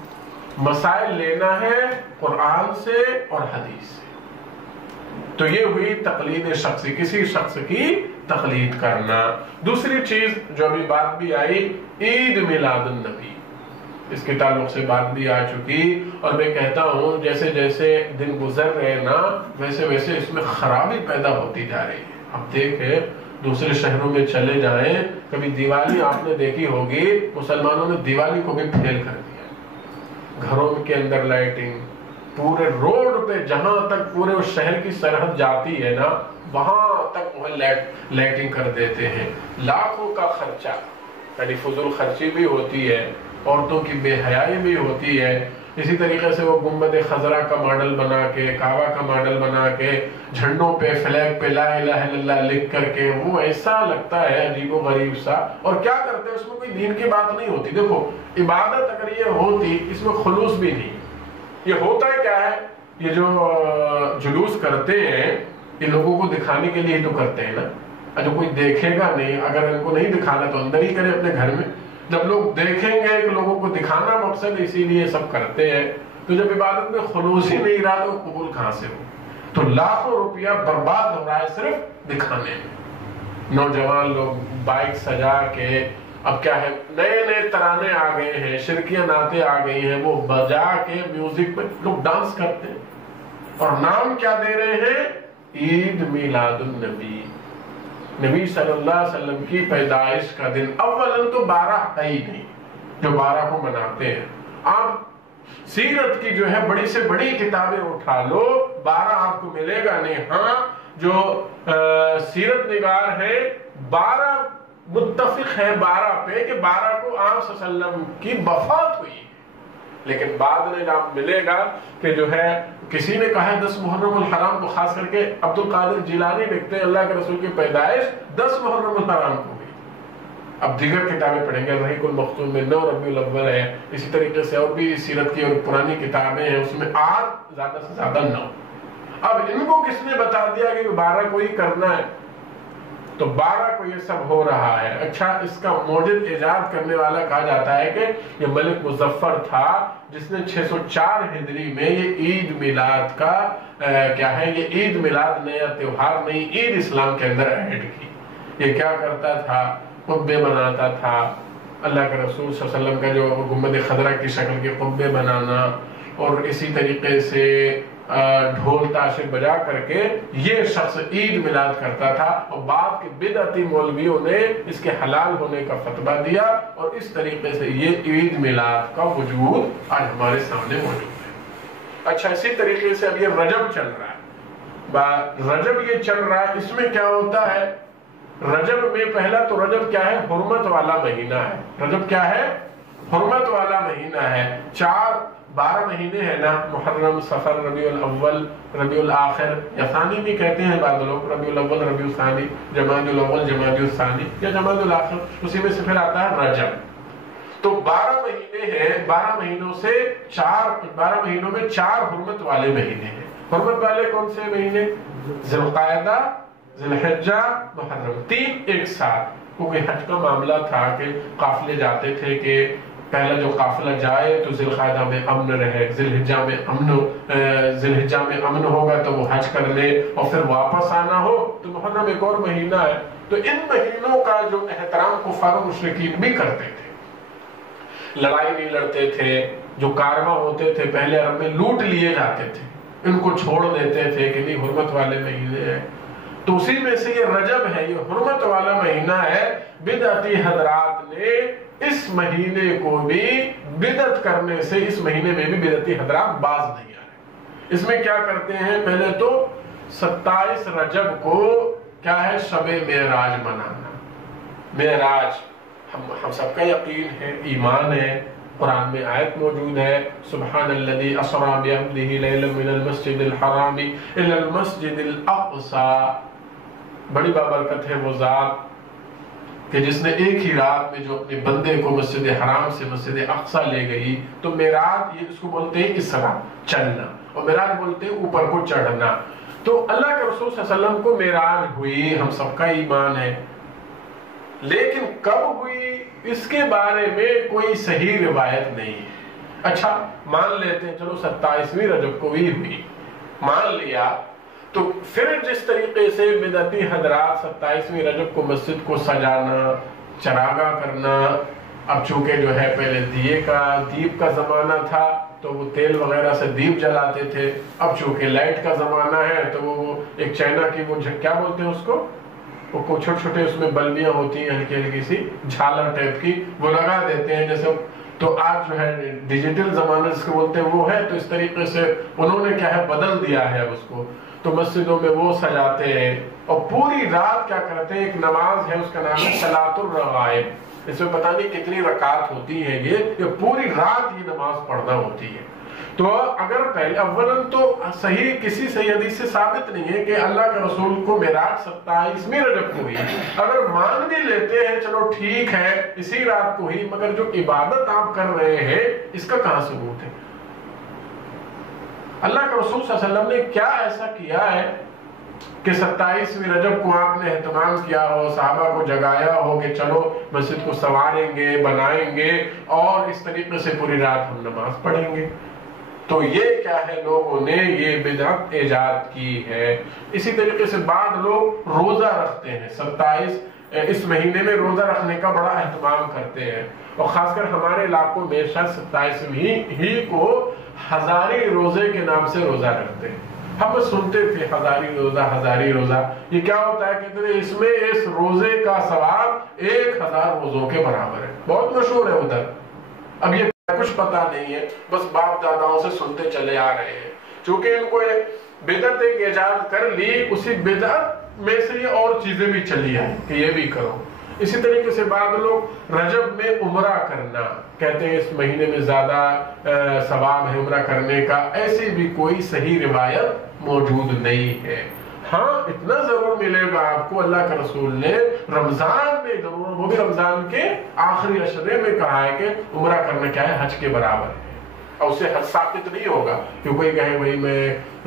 مسائل لینا ہے قرآن سے اور حدیث سے۔ تو یہ ہوئی تقلید شخصی، کسی شخص کی تقلید کرنا۔ دوسری چیز جو ابھی بات بھی آئی، عید میلاد النبی، اس کے تعلق سے بات بھی آ چکی، اور میں کہتا ہوں جیسے جیسے دن گزر رہے نا ویسے ویسے اس میں خرابی پیدا ہوتی جا رہی ہے۔ اب دیکھیں دوسرے شہروں میں چلے جائیں، کبھی دیوالی آپ نے دیکھی ہوگی، مسلمانوں نے دیوالی کو بھی فیل کر دیا، گھروں کے اندر لائٹنگ، پورے روڈ پہ جہاں تک پورے اس شہر کی سرحد جاتی ہے نا وہاں تک وہ لائٹنگ کر دیتے ہیں، لاکھوں کا خرچہ، یعنی فضول خرچی بھی ہوتی ہے، عورتوں کی بے حیائی بھی ہوتی ہے۔ اسی طریقے سے وہ گنبد خضرا کا ماڈل بنا کے، کعبہ کا ماڈل بنا کے، جھنڈوں پہ فلیگ پہ لا الہ الا اللہ لکھ کر کے، وہ ایسا لگتا ہے عجیب و غریب سا، اور کیا کرتے ہیں اس میں کوئی دین کی بات نہیں ہوتی۔ دیکھو عبادت اگر یہ ہوتی، اس میں خلوص بھی نہیں، یہ ہوتا ہے کیا ہے، یہ جو جلوس کرتے ہیں یہ لوگوں کو دکھانے کے لیے ہی تو کرتے ہیں نا، جو کوئی دیکھے گا نہیں، اگر ان کو نہیں دکھانا تو اندر ہی کرے اپنے گھر میں، جب لوگ دیکھیں گے کہ لوگوں کو دکھانا مقصد، اسی لیے سب کرتے ہیں، تو جب عبادت میں خلوص ہی نہیں رہا تو قبول کہاں سے ہو؟ تو لاکھوں روپیہ برباد ہو رہا ہے صرف دکھانے میں۔ نوجوان لوگ بائک سجا کے، اب کیا ہے نئے نئے ترانے آ گئے ہیں، شرکیاں نعتیں آ گئی ہیں، وہ بجا کے میوزک پہ لوگ ڈانس کرتے ہیں، اور نام کیا دے رہے ہیں؟ عید میلاد النبی، نبی صلی اللہ علیہ وسلم کی پیدائش کا دن۔ اولاً تو 12 ہے ہی نہیں جو 12 کو مناتے ہیں۔ آپ سیرت کی جو ہے بڑی سے بڑی کتابیں اٹھا لو، 12 آپ کو ملے گا نہیں۔ ہاں جو سیرت نگار ہے 12 متفق ہے 12 پہ کہ 12 کو آپ صلی اللہ علیہ وسلم کی وفات ہوئی، لیکن بعد میں آپ ملے گا کہ جو ہے کسی نے کہا ہے 10 محرم الحرام کو، خاص کر کے عبد القادر جیلانی لکھتے ہیں اللہ کے رسول کی پیدائش 10 محرم الحرام کو ہوئی۔ اب دیگر کتابیں پڑھیں گے، رحیق المختوم میں 9 ربیع الاول ہے، اسی طریقے سے اور بھی سیرت کی اور پرانی کتابیں ہیں، اس میں 8 زیادہ سے زیادہ 9۔ اب ان کو کس نے بتا دیا کہ 12 کو ہی کرنا ہے؟ تو 12 کو یہ سب ہو رہا ہے۔ اچھا اس کا موجد ایجاد کرنے والا کہا جاتا ہے کہ یہ ملک مظفر تھا جس نے 604 ہجری میں یہ عید میلاد کا کیا ہے، یہ عید میلاد نیا تیوہار نہیں، عید اسلام کے اندر ایڈ کی۔ یہ کیا کرتا تھا؟ قبے بناتا تھا، اللہ کے رسول صلی اللہ علیہ وسلم کا جو گنبد خضرا کی شکل کے قبے بنانا، اور اسی طریقے سے ڈھول تاشے بجا کر کے یہ شخص عید میلاد کرتا تھا، اور بعد کے بدعتی مولویوں نے اس کے حلال ہونے کا فتویٰ دیا، اور اس طریقے سے یہ عید میلاد کا وجود آج ہمارے سامنے موجود ہے۔ اچھا اسی طریقے سے اب یہ رجب چل رہا ہے، رجب یہ چل رہا ہے، اس میں کیا ہوتا ہے؟ رجب میں پہلا تو رجب کیا ہے؟ حرمت والا مہینہ ہے۔ رجب کیا ہے؟ حرمت والا مہینہ ہے۔ 12 مہینے ہیں نا، محرم، صفر، ربیع الاول، ربیع الاخر، یا ثانی بھی کہتے ہیں بعض لوگ، ربیع الاول، ربیع الثانی، جمادی الاول، جمادی الثانی، یا جمادی الاخر، اسی میں سے پھر آتا ہے رجب۔ تو 12 مہینے ہیں، 12 مہینوں سے 12 مہینوں میں 4 حرمت والے مہینے ہیں۔ حرمت والے کون سے مہینے؟ ذی القعدہ، ذی الحجہ، محرم، 3 ایک ساتھ۔ کیونکہ حج کا معاملہ تھا کہ قافلے جاتے تھے کہ پہلا جو قافلہ جائے تو ذی القعدہ میں امن رہے، ذی الحجہ میں امن ہوگا تو وہ حج کر لے، اور پھر واپس آنا ہو تو محرم ایک اور مہینہ ہے۔ تو ان مہینوں کا جو احترام کفار و مشرکین بھی کرتے تھے، لڑائی نہیں لڑتے تھے، جو کارواں ہوتے تھے پہلے عرب میں لوٹ لیے جاتے تھے، ان کو چھوڑ دیتے تھے کہ نہیں حرمت والے مہینے ہیں۔ تو اسی میں سے یہ رجب ہے، یہ حرمت والا مہینہ ہے۔ بدعتی حضرات نے اس مہینے کو بھی بدعت کرنے سے، اس مہینے میں بھی بدعتی حضرات باز نہیں آئے۔ اس میں کیا کرتے ہیں؟ پہلے تو 27 رجب کو کیا ہے؟ شب معراج منانا۔ معراج ہم سب کا یقین ہے، ایمان ہے، قرآن میں آیت موجود ہے، سبحان الذی اسری بعبدہ لیلا من المسجد الحرام الی المسجد الاقصی۔ بڑی بابرکت ہے وہ ذات کہ جس نے ایک ہی رات میں جو اپنے بندے کو مسجد حرام سے مسجد اقصی لے گئی۔ تو معراج یہ اس کو بولتے ہیں اسرا، چلنا، اور معراج بولتے ہیں اوپر کو چڑھنا۔ تو اللہ کے رسول صلی اللہ علیہ وسلم کو معراج ہوئی، ہم سب کا ایمان ہے، لیکن کب ہوئی اس کے بارے میں کوئی صحیح روایت نہیں ہے۔ اچھا مان لیتے ہیں چلو 27ویں رجب کو بھی ہوئی، مان لیا، تو پھر جس طریقے سے بدعتی حضرات 27ویں رجب کو مسجد کو سجانا، چراغاں کرنا، اب چونکہ جو ہے پہلے دیپ کا زمانہ تھا تو وہ تیل وغیرہ سے دیپ جلاتے تھے، اب چونکہ لائٹ کا زمانہ ہے تو وہ ایک چائنا کی وہ کیا بولتے ہیں اس کو، وہ چھوٹے چھوٹے اس میں بلبیاں ہوتی ہیں ہلکی ہلکی سی جھالر ٹائپ کی، وہ لگا دیتے ہیں جیسے، تو آج جو ہے ڈیجیٹل زمانہ جس کو بولتے ہیں وہ ہے، تو اس طریقے سے انہوں نے کیا ہے بدل دیا ہے اس کو، تو مسجدوں میں وہ سجاتے ہیں اور پوری رات کیا کرتے ہیں، ایک نماز ہے اس کا نام ہے صلاۃ الرغائب، اس میں پتہ نہیں کتنی رکعت ہوتی ہے، یہ پوری رات یہ نماز پڑھنا ہوتی ہے۔ تو اگر پہلے اولاً تو صحیح کسی صحیح حدیث سے ثابت نہیں ہے کہ اللہ کے رسول کو معراج 27ویں رجب کو ہوئی، اگر مان بھی لیتے ہیں چلو ٹھیک ہے اسی رات کو ہی، مگر جو عبادت آپ کر رہے ہیں اس کا کہاں ثبوت ہے؟ اللہ کے رسول صلی اللہ علیہ وسلم نے کیا ایسا کیا ہے کہ 27ویں رجب کو آپ نے اہتمام کیا ہو، صحابہ کو جگایا ہو کہ چلو مسجد کو سنواریں گے، بنائیں گے اور اس طریقے سے پوری رات ہم نماز پڑھیں گے؟ تو یہ کیا ہے، لوگوں نے یہ بدعت ایجاد کی ہے۔ اسی طریقے سے بعض لوگ روزہ رکھتے ہیں، 27 اس مہینے میں روزہ رکھنے کا بڑا اہتمام کرتے ہیں، اور خاص کر ہمارے علاقوں میں شاید 27ویں ہی کو ہزاری روزے کے نام سے روزہ رکھتے ہیں۔ ہم سنتے تھے ہزاری روزہ، یہ کیا ہوتا ہے کہتے ہیں اس میں اس روزے کا ثواب 1000 روزوں کے برابر ہے، بہت مشہور ہے ادھر۔ اب یہ کچھ پتا نہیں ہے، بس باپ داداؤں سے سنتے چلے آ رہے ہیں، چونکہ ان کو بدعت ایک ایجاد کر لی، اسی بدعت میں سے یہ اور چیزیں بھی چلی آئی کہ یہ بھی کرو۔ اسی طریقے سے بعض لوگ رجب میں عمرہ کرنا کہتے ہیں اس مہینے میں زیادہ ثواب ہے عمرہ کرنے کا، ایسی بھی کوئی صحیح روایت موجود نہیں ہے۔ ہاں اتنا ضرور ملے گا آپ کو، اللہ کے رسول نے رمضان میں ضرور، وہ بھی رمضان کے آخری عشرے میں کہا ہے کہ عمرہ کرنا کیا ہے، حج کے برابر ہے، اور اسے حج ثابت نہیں ہوگا کہ کوئی کہے بھائی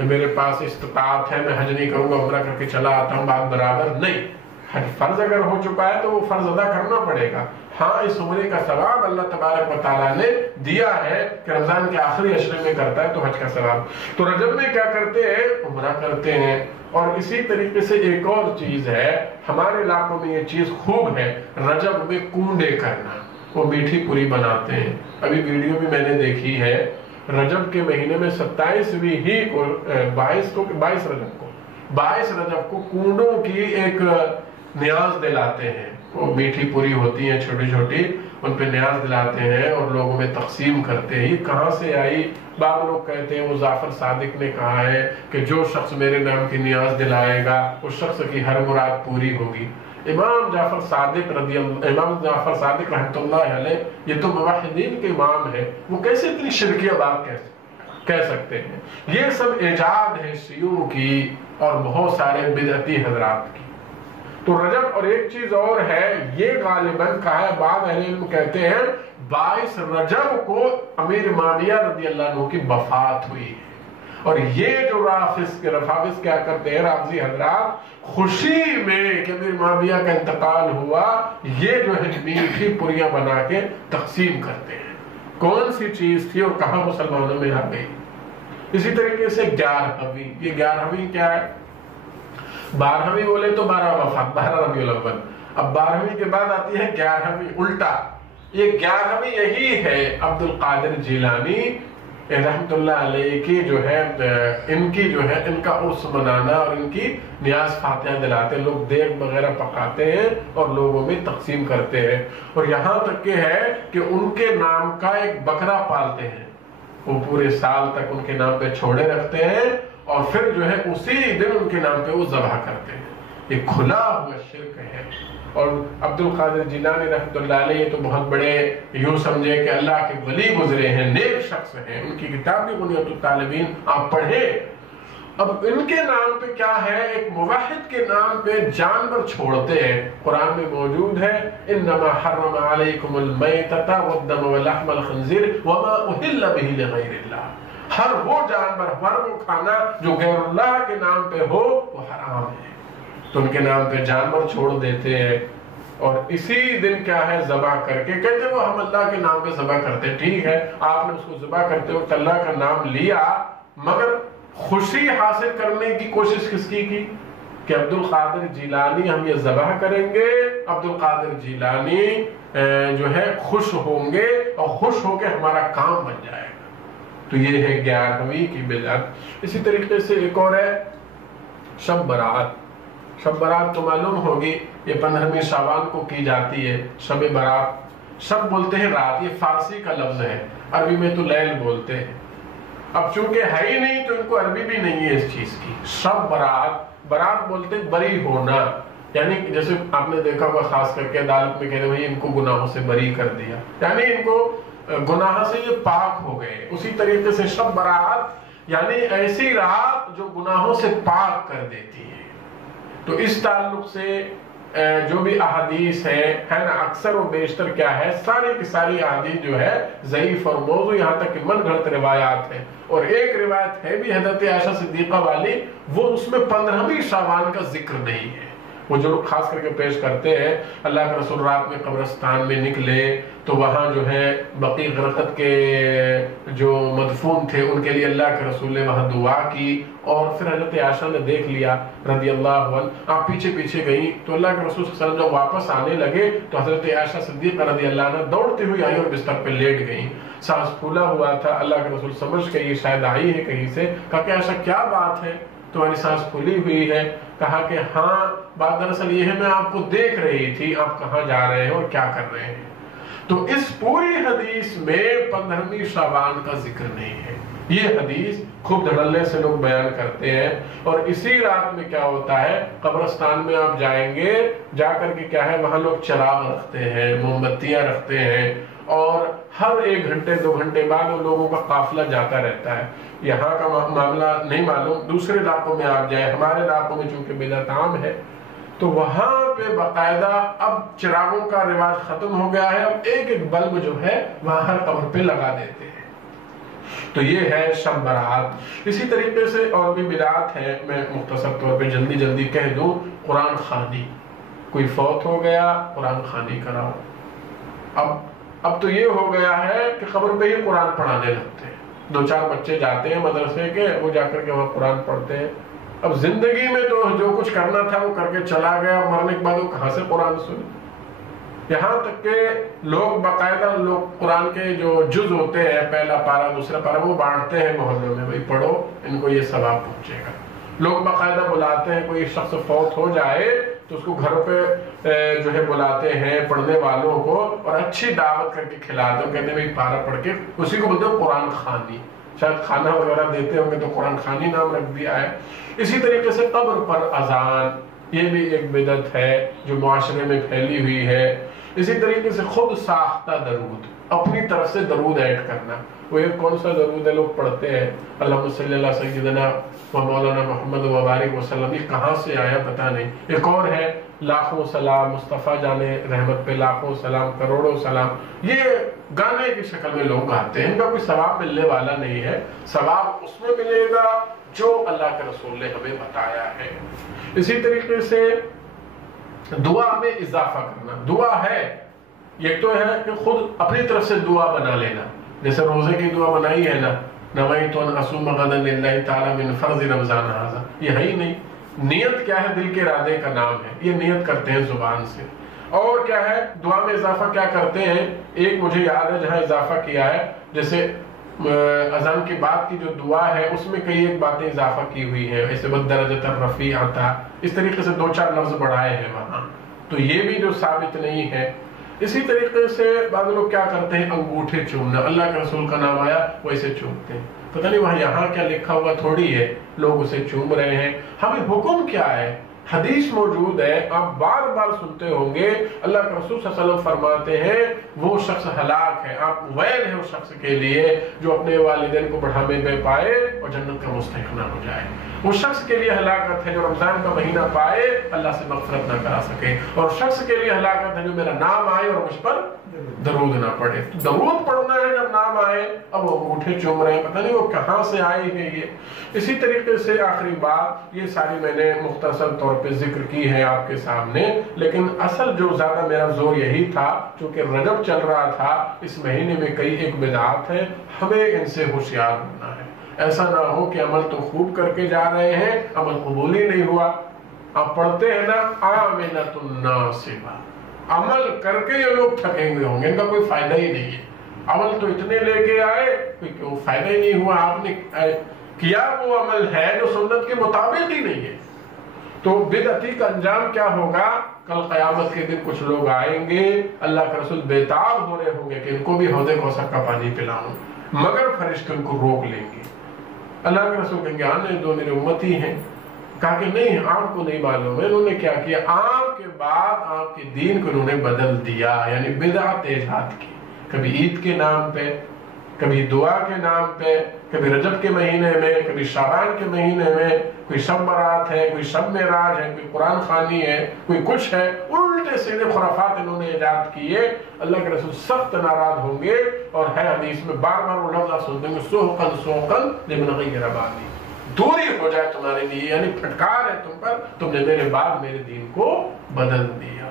میرے پاس استطاعت ہے میں حج نہیں کروں گا، عمرہ کر کے چلا آتا ہوں، بات برابر نہیں۔ حج فرض اگر ہو چکا ہے تو وہ فرض ادا کرنا پڑے گا۔ ہاں اس عمرے کا ثواب اللہ تبارک و تعالیٰ نے دیا ہے کہ رمضان کے آخری عشرے میں کرتا ہے تو حج کا ثواب۔ تو رجب میں کیا کرتے ہیں، عمرہ کرتے ہیں۔ اور اسی طریقے سے ایک اور چیز ہے، ہمارے علاقوں میں یہ چیز خوب ہے، رجب میں کنڈے کرنا، وہ میٹھی پوری بناتے ہیں۔ ابھی ویڈیو بھی میں نے دیکھی ہے، رجب کے مہینے میں 27ویں ہی کو 22 رجب کو کنڈوں کی ایک نیاز دلاتے ہیں، وہ میٹھی پوری ہوتی ہیں چھوٹی چھوٹی، ان پہ نیاز دلاتے ہیں اور لوگوں میں تقسیم کرتے ہیں۔ یہ کہاں سے آئی؟ بعض لوگ کہتے ہیں وہ جعفر صادق نے کہا ہے کہ جو شخص میرے نام کی نیاز دلائے گا اس شخص کی ہر مراد پوری ہوگی۔ امام جعفر صادق رحمۃ اللہ علیہ، یہ تو موحدین کے امام ہے، وہ کیسے اتنی شرکیہ بات کہہ سکتے ہیں؟ یہ سب ایجاد ہے شیعوں کی اور بہت سارے بدعتی حضرات کی۔ تو رجب، اور ایک چیز اور ہے، یہ غالباً کہا ہے، بعض اہل علم کہتے ہیں 22 رجب کو امیر معاویہ رضی اللہ عنہ کی وفات ہوئی ہے، اور یہ جو رافض کیا کرتے ہیں، رافضی حضرات، خوشی میں کہ امیر معاویہ کا انتقال ہوا، یہ جو ہے میٹھی پوریاں بنا کے تقسیم کرتے ہیں۔ کون سی چیز تھی اور کہاں مسلمانوں میں آ گئی؟ اسی طریقے سے 11ویں، یہ 11ویں کیا ہے؟ 12ویں بولے تو 12 ربیع الاول، اب 12ویں کے بعد آتی ہے 11ویں، الٹا۔ یہ 11ویں یہی ہے عبد القادر جیلانی رحمت اللہ علیہ کی جو ہے، ان کی جو ہے ان کا عرس منانا اور ان کی نیاز فاتحہ دلاتے ہیں، لوگ دیگ وغیرہ پکاتے ہیں اور لوگوں میں تقسیم کرتے ہیں، اور یہاں تک کہ ہے کہ ان کے نام کا ایک بکرا پالتے ہیں، وہ پورے سال تک ان کے نام پہ چھوڑے رکھتے ہیں اور پھر جو ہے اسی دن ان کے نام پہ وہ ذبح کرتے ہیں۔ یہ کھلا ہوا شرک ہے۔ اور عبد القادر جیلانی رحمۃ اللہ علیہ تو بہت بڑے، یوں سمجھے کہ اللہ کے ولی گزرے ہیں، نیک شخص ہیں، ان کی کتاب بھی بنیاد الطالبین آپ پڑھیں۔ اب ان کے نام پہ کیا ہے، ایک موحد کے نام پہ جانور چھوڑتے ہیں۔ قرآن میں موجود ہے انما حرم علیکم المیتۃ والدم ولحم الخنزیر وما اہل بہ لغیر اللہ، ہر وہ جانور، ہر وہ کھانا جو غیر اللہ کے نام پہ ہو وہ حرام ہے، تو ان کے نام پہ جانور چھوڑ دیتے ہیں، اور اسی دن کیا ہے ذبح کر کے کہتے ہیں وہ ہم اللہ کے نام پہ ذبح کرتے ہیں۔ ٹھیک ہے، آپ نے اس کو ذبح کرتے وقت اللہ کا نام لیا، مگر خوشی حاصل کرنے کی کوشش کس کی کہ عبد القادر جیلانی ہم یہ ذبح کریں گے، عبد القادر جیلانی جو ہے خوش ہوں گے اور خوش ہو کے ہمارا کام بن جائے گا. تو یہ ہے 11ویں کی بدعت. اسی طریقے سے ایک اور ہے شب برات. شب برات تو معلوم ہوگی یہ 15ویں شعبان کو کی جاتی ہے. شب برات، شب بولتے ہیں رات، یہ فارسی کا لفظ ہے، عربی میں تو لیل بولتے ہیں. اب چونکہ ہے ہی نہیں تو ان کو عربی بھی نہیں ہے اس چیز کی. شب برات، برات بولتے بری ہونا، یعنی جیسے آپ نے دیکھا ہوگا خاص کر کے عدالت میں کہتے ہیں ان کو گناہوں سے بری کر دیا، یعنی ان کو گناہ سے یہ پاک ہو گئے. اسی طریقے سے شب برات یعنی ایسی رات جو گناہوں سے پاک کر دیتی ہے. تو اس تعلق سے جو بھی احادیث ہے نا، اکثر و بیشتر کیا ہے، ساری کی ساری احادیث جو ہے ضعیف اور موضوع، یہاں تک کہ من گھڑت روایات ہیں. اور ایک روایت ہے بھی حضرت عائشہ صدیقہ والی، وہ اس میں 15ویں شعبان کا ذکر نہیں ہے. وہ جو لوگ خاص کر کے پیش کرتے ہیں اللہ کے رسول رات میں قبرستان میں نکلے تو وہاں جو ہے بقیع غرقد کے جو مدفون تھے ان کے لیے اللہ کے رسول نے وہاں دعا کی، اور پھر حضرت عائشہ نے دیکھ لیا رضی اللہ عنہ، آپ پیچھے پیچھے گئی تو اللہ کے رسول صلی اللہ علیہ وسلم جب واپس آنے لگے تو حضرت عائشہ صدیقہ رضی اللہ عنہ دوڑتے ہوئی آئی اور بستر پہ لیٹ گئیں. سانس پھولا ہوا تھا. اللہ کے رسول سمجھ کے یہ شاید آئی ہے کہیں سے، کہا کہ عائشہ کیا بات ہے، تمہاری سانس پھولی ہوئی ہے؟ کہا کہ ہاں بات دراصل یہ ہے میں آپ کو دیکھ رہی تھی آپ کہاں جا رہے ہیں اور کیا کر رہے ہیں. تو اس پوری حدیث میں 15ویں شعبان کا ذکر نہیں ہے. یہ حدیث خوب دھڑلے سے لوگ بیان کرتے ہیں. اور اسی رات میں کیا ہوتا ہے، قبرستان میں آپ جائیں گے، جا کر کے کیا ہے وہاں لوگ چراغ رکھتے ہیں، موم بتیاں رکھتے ہیں، اور ہر 1 گھنٹے 2 گھنٹے بعد ان لوگوں کا قافلہ جاتا رہتا ہے. یہاں کا معاملہ نہیں معلوم، دوسرے علاقوں میں آپ جائیں، ہمارے علاقوں میں چونکہ بدعت عام ہے تو وہاں پہ باقاعدہ اب چراغوں کا رواج ختم ہو گیا ہے. اب ایک بلب جو ہے وہاں ہر قبر پہ لگا دیتے ہیں. تو یہ ہے شب برات. اسی طریقے سے اور بھی بدعات ہے، میں مختصر طور پہ جلدی جلدی کہہ دوں. قرآن خوانی، کوئی فوت ہو گیا قرآن خوانی کراؤ. اب تو یہ ہو گیا ہے کہ قبر پہ ہی قرآن پڑھانے لگتے ہیں. 2-4 بچے جاتے ہیں مدرسے کے، وہ جا کر کے وہاں قرآن پڑھتے ہیں. اب زندگی میں تو جو کچھ کرنا تھا وہ کر کے چلا گیا، مرنے کے بعد وہ کہاں سے قرآن سنے. یہاں تک کہ لوگ باقاعدہ قرآن کے جو جز ہوتے ہیں، پہلا پارہ دوسرا پارہ، وہ بانٹتے ہیں محلوں میں، بھائی پڑھو ان کو یہ ثواب پہنچے گا. لوگ باقاعدہ بلاتے ہیں، کوئی شخص فوت ہو جائے تو اس کو گھر پہ جو ہے بلاتے ہیں پڑھنے والوں کو، اور اچھی دعوت کر کے کھلاتے ہیں، کہتے ہیں بھائی پارہ پڑھ کے، اسی کو بولتے ہیں قرآن خوانی. شاید کھانا وغیرہ دیتے ہوں گے تو قرآن خوانی نام رکھ دیا ہے. اسی طریقے سے قبر پر اذان، یہ بھی ایک بدعت ہے جو معاشرے میں پھیلی ہوئی ہے. اسی طریقے سے خود ساختہ درود، اپنی طرف سے درود ایڈ کرنا. وہ ایک کون سا درود ہے لوگ پڑھتے ہیں، اللہم صلی اللہ سیدنا و مولانا محمد و بارک وسلم، یہ کہاں سے آیا پتہ نہیں. ایک اور ہے لاکھوں سلام مصطفیٰ جانے رحمت پہ، لاکھوں سلام کروڑوں سلام. یہ گانے کی شکل میں لوگ گاتے ہیں، ان کا کوئی ثواب ملنے والا نہیں ہے. ثواب اس میں ملے گا جو اللہ کے رسول نے ہمیں بتایا ہے. اسی طریقے سے دعا میں اضافہ کرنا. دعا ہے، ایک تو ہے کہ خود اپنی طرف سے دعا بنا لینا، جیسے روزے کی دعا بنائی ہے نا، نویت ان اصوم غدا للہ تعالی من فرض رمضان ھذا، یہ ہے ہی نہیں. نیت کیا ہے؟ دل کے ارادے کا نام ہے، یہ نیت کرتے ہیں زبان سے. اور کیا ہے دعا میں اضافہ کیا کرتے ہیں؟ ایک مجھے یاد ہے جہاں اضافہ کیا ہے، جیسے اذان کے بعد کی جو دعا ہے اس میں کئی ایک باتیں اضافہ کی ہوئی ہے، ایسے بدرجۃ الرفیع آتا، اس طریقے سے 2-4 لفظ بڑھائے ہیں وہاں. تو یہ بھی جو ثابت نہیں ہے. اسی طریقے سے بعض لوگ کیا کرتے ہیں، انگوٹھے چومنا، اللہ کے رسول کا نام آیا ویسے چومتے ہیں. پتہ نہیں وہاں یہاں کیا لکھا ہوا تھوڑی ہے، لوگ اسے چوم رہے ہیں. ہمیں حکم کیا ہے؟ حدیث موجود ہے، آپ بار بار سنتے ہوں گے، اللہ کے رسول صلی اللہ علیہ وسلم فرماتے ہیں وہ شخص ہلاک ہے، آپ ویل ہے اس شخص کے لیے جو اپنے والدین کو بڑھاپے میں پائے اور جنت کا مستحق نہ ہو جائے. اس شخص کے لیے ہلاکت ہے جو رمضان کا مہینہ پائے اللہ سے مغفرت نہ کرا سکے، اور شخص کے لیے ہلاکت ہے جو میرا نام آئے اور مجھ پر درود نہ پڑھے. درود پڑھنا ہے جب نام آئے، اب وہ انگوٹھے چوم رہے ہیں، پتہ نہیں وہ کہاں سے آئی ہے یہ. اسی طریقے سے آخری بات، یہ ساری میں نے مختصر طور پہ ذکر کی ہے آپ کے سامنے، لیکن اصل جو زیادہ میرا زور یہی تھا چونکہ رجب چل رہا تھا، اس مہینے میں کئی ایک بدعات ہیں، ہمیں ان سے ہوشیار ہونا ہے. ایسا نہ ہو کہ عمل تو خوب کر کے جا رہے ہیں، عمل قبول ہی نہیں ہوا۔ آپ پڑھتے ہیں نا آمنۃ الناصبہ، عمل کر کے یہ لوگ تھکے ہوئے ہوں گے، ان کا کوئی فائدہ ہی نہیں ہے۔ عمل تو اتنے لے کے آئے، کوئی فائدہ ہی نہیں ہوا، آپ نے کیا وہ عمل ہے جو سنت کے مطابق ہی نہیں ہے۔ تو بدعتی کا انجام کیا ہوگا؟ کل قیامت کے دن کچھ لوگ آئیں گے، اللہ کے رسول بیتاب ہو رہے ہوں گے کہ ان کو بھی حوض کوثر کا پانی پلاؤں، مگر فرشتے ان کو روک لیں گے۔ اللہ کے رسول کہیں گے آنے دو، میرے امتی ہیں۔ کہا کہ نہیں، آپ کو نہیں معلوم ہے انہوں نے کیا کیا۔ آپ کے بعد آپ کے دین کو انہوں نے بدل دیا، یعنی بدعت ایجاد کی، کبھی عید کے نام پہ، کبھی دعا کے نام پہ، کبھی رجب کے مہینے میں، کبھی شعبان کے مہینے میں، کوئی شب برات ہے، کوئی شب معراج ہے، کوئی قرآن خوانی ہے، کوئی کچھ ہے، الٹے سیدھے خرافات انہوں نے ایجاد کیے۔ اللہ کے رسول سخت ناراض ہوں گے، اور ہے حدیث میں بار بار وہ لفظ سنتے ہیں، سوقن سوقن لمن غیر بعدی، دوری ہو جائے تمہارے لیے، یعنی پھٹکار ہے تم پر، تم نے میرے بعد میرے دین کو بدل دیا۔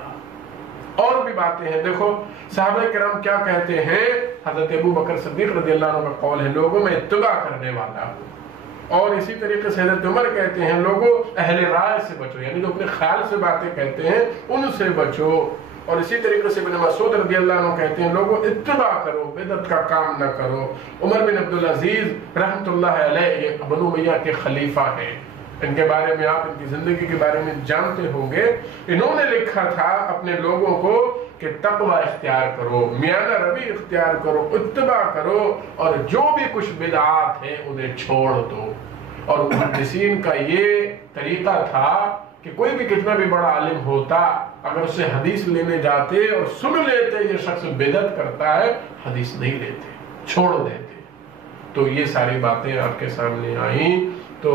اور بھی باتیں ہیں، دیکھو صحابہ کرام کیا کہتے ہیں، حضرت ابو بکر صدیق رضی اللہ عنہ کا قول ہے، لوگوں میں اتباع کرنے والا ہوں۔ اور اسی طریقے سے حضرت عمر کہتے ہیں، لوگوں اہل رائے سے بچو، یعنی جو اپنے خیال سے باتیں کہتے ہیں ان سے بچو۔ اور اسی طریقے سے ابن مسعود رضی اللہ عنہ کہتے ہیں، لوگوں اتباع کرو، بدعت کا کام نہ کرو۔ عمر بن عبدالعزیز رحمۃ اللہ علیہ یہ بنو امیہ کے خلیفہ ہیں، ان کے بارے میں آپ ان کی زندگی کے بارے میں جانتے ہوں گے۔ انہوں نے لکھا تھا اپنے لوگوں کو کہ تقوی اختیار کرو، میانہ روی اختیار کرو، اتباع کرو، اور جو بھی کچھ بدعات ہیں انہیں چھوڑ دو۔ اور محدثین کا یہ طریقہ تھا کہ کوئی بھی کتنا بھی بڑا عالم ہوتا، اگر اسے حدیث لینے جاتے اور سن لیتے یہ شخص بدعت کرتا ہے، حدیث نہیں لیتے، چھوڑ دیتے۔ تو یہ ساری باتیں آپ کے سامنے آئیں، تو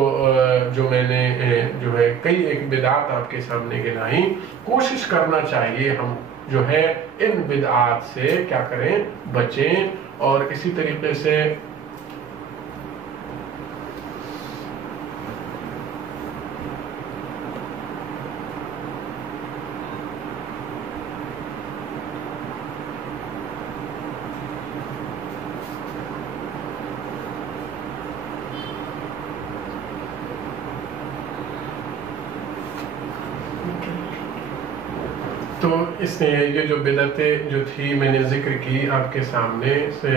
جو میں نے جو ہے کئی ایک بدعات آپ کے سامنے گنائیں، کوشش کرنا چاہیے ہم جو ہے ان بدعات سے کیا کریں، بچیں۔ اور اسی طریقے سے تو اس نے یہ جو بدعتیں جو تھی میں نے ذکر کی آپ کے سامنے سے،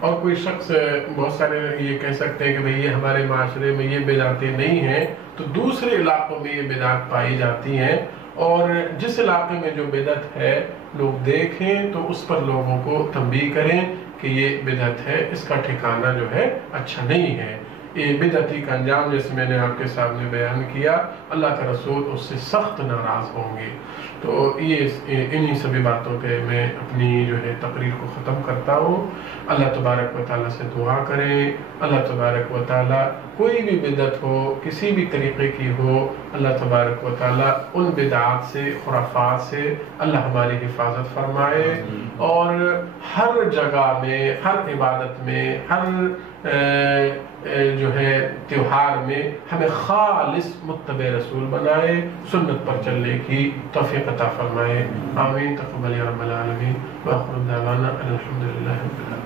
اور کوئی شخص بہت سارے یہ کہہ سکتے ہیں کہ بھئی یہ ہمارے معاشرے میں یہ بدعتیں نہیں ہیں، تو دوسرے علاقوں میں یہ بدعت پائی جاتی ہیں، اور جس علاقے میں جو بدعت ہے لوگ دیکھیں تو اس پر لوگوں کو تنبیہ کریں کہ یہ بدعت ہے، اس کا ٹھکانہ جو ہے اچھا نہیں ہے۔ یہ بدعتی کا انجام جیسے میں نے آپ کے سامنے بیان کیا، اللہ کا رسول اس سے سخت ناراض ہوں گے۔ تو یہ انہی سبھی باتوں پہ میں اپنی جو ہے تقریر کو ختم کرتا ہوں۔ اللہ تبارک و تعالیٰ سے دعا کریں، اللہ تبارک و تعالیٰ کوئی بھی بدعت ہو، کسی بھی طریقے کی ہو، اللہ تبارک و تعالیٰ ان بدعات سے، خرافات سے اللہ ہماری حفاظت فرمائے، اور ہر جگہ میں، ہر عبادت میں، ہر جو ہے تیوہار میں ہمیں خالص متبع رسول بنائے، سنت پر چلنے کی توفیق عطا فرمائے۔ آمین، تقبل یا رب العالمین، وآخر دعوانا الحمدللہ رب العالمین۔